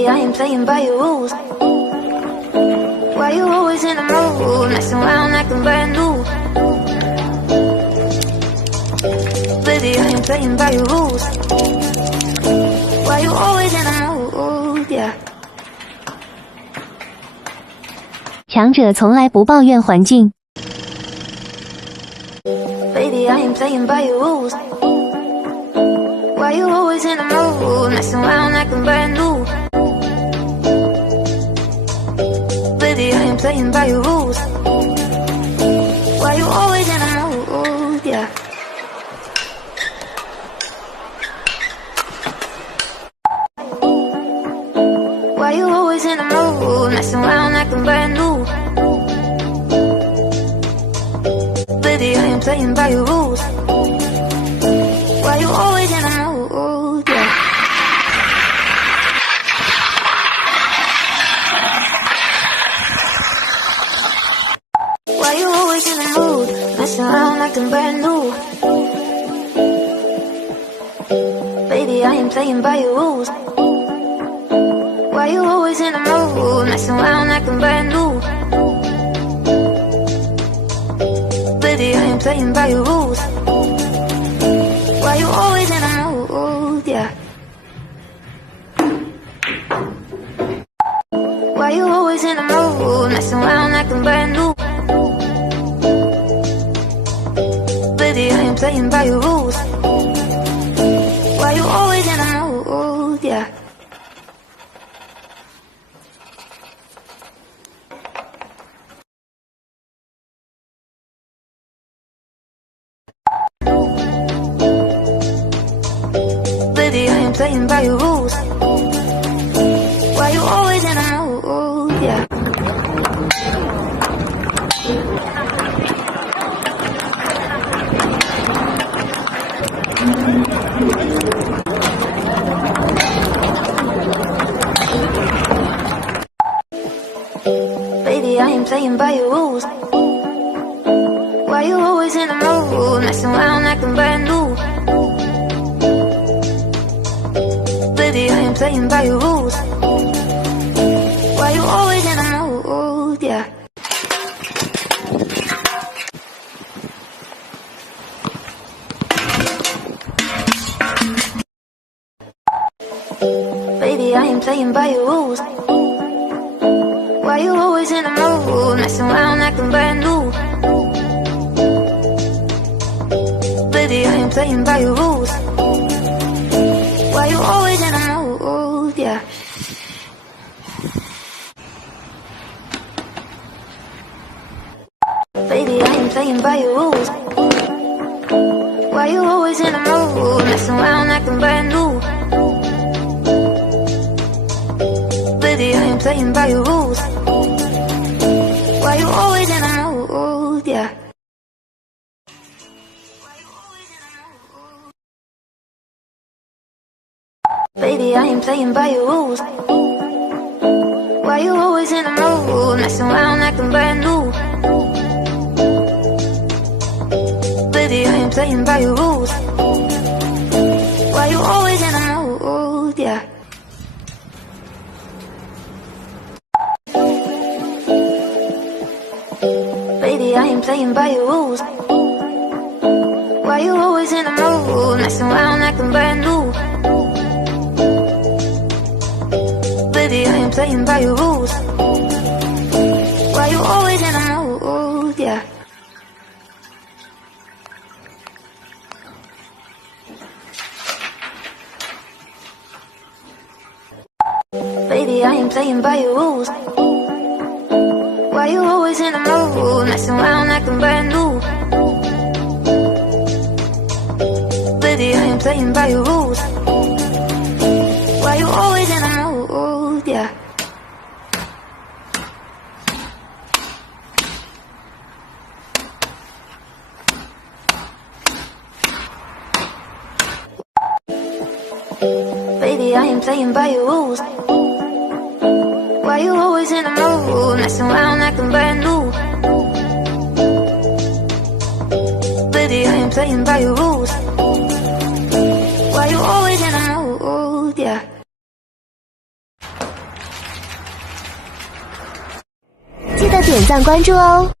Baby, I ain't playing by your rules. Why you always in the mood, messing around acting brand new? Baby, I ain't playing by your rules. Why you always in the mood, yeah. 强者从来不抱怨环境。Baby, I ain't playing by your rules. Why you always in the mood, messing around acting brand new? Baby, I ain't playing by your rules. Why you always in the mood, yeah. Why you always in the mood, messing around acting brand new? Baby, I ain't playing by your rules. Why you always in the mood, yeah. Why you always in the mood, messing around acting brand new? Baby, I ain't playing by your rules. Why you always in the mood, messing around acting brand new? Baby, I ain't playing by your rules. Why you always in the mood, yeah. Why you always in the mood, messing around acting brand new? Baby, I ain't playing by your rules. Why you always in the mood, yeah. Baby, I ain't playing by your rules. Why you always in the mood, yeah. Baby, I ain't playing by your rules. Why you always in the mood, messing around acting brand new? Baby, I ain't playing by your rules. Why you always in the mood, yeah. Baby, I ain't playing by your rules. Why you always in the mood, messing around acting brand new? Baby, I ain't playing by your rules. Why you always in the mood, yeah. Baby, I ain't playing by your rules. Why you always in the mood, messing around acting brand new? Baby, I ain't playing by your rules. Why you always in the mood, yeah. Baby, I ain't playing by your rules. Why you always in the mood, messing around acting brand new? Baby, I ain't playing by your rules. Why you always in the mood, yeah. Baby, I ain't playing by your rules. Why you always in the mood, messing around acting brand new? Baby, I ain't playing by your rules. Why you always in the mood, yeah. Baby, I ain't playing by your rules. Why you always in the mood, messing around acting brand new? Baby, I ain't playing by your rules. Why you always in the mood, yeah. Baby, I ain't playing by your rules. Why you always in the mood, messing around acting brand new? Baby, I ain't playing by your rules. Why you always in the mood, yeah. 点赞关注哦。